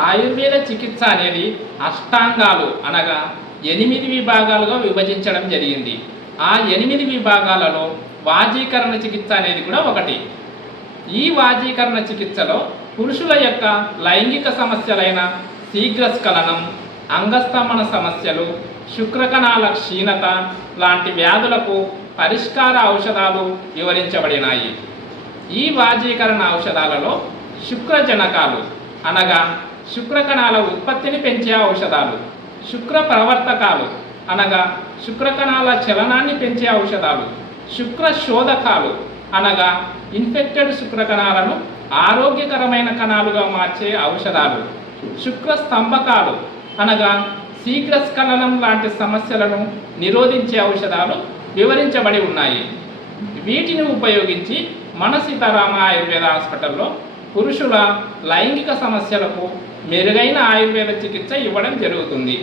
ఆయుర్వేద చికిత్స అనేది అష్టాంగాలు అనగా 8 విభాగాలుగా విభజించడం జరిగింది. ఆ 8 విభాగాలలో వాజీకరణ చికిత్స అనేది కూడా ఒకటి. ఈ వాజీకరణ చికిత్సలో పురుషుల యొక్క లైంగిక సమస్యలైన శీఘ్రస్ఖలనం, అంగస్తంభన సమస్యలు, శుక్రకణాల క్షీణత లాంటి వ్యాధులకు పరిష్కార ఔషధాలు వివరించబడినాయి. ఈ వాజీకరణ ఔషధాలలో శుక్రజనకాలు అనగా శుక్రకణాల ఉత్పత్తిని పెంచే ఔషధాలు, శుక్ర ప్రవర్తకాలు అనగా శుక్రకణాల చలనాన్ని పెంచే ఔషధాలు, శుక్ర శోధకాలు అనగా ఇన్ఫెక్టెడ్ శుక్రకణాలను ఆరోగ్యకరమైన కణాలుగా మార్చే ఔషధాలు, శుక్ర స్తంభకాలు అనగా శీఘ్రస్ఖలనం లాంటి సమస్యలను నిరోధించే ఔషధాలు వివరించబడి ఉన్నాయి. వీటిని ఉపయోగించి మన సీతారామ ఆయుర్వేద హాస్పిటల్లో పురుషుల లైంగిక సమస్యలకు మెరుగైన ఆయుర్వేద చికిత్స ఇవ్వడం జరుగుతుంది.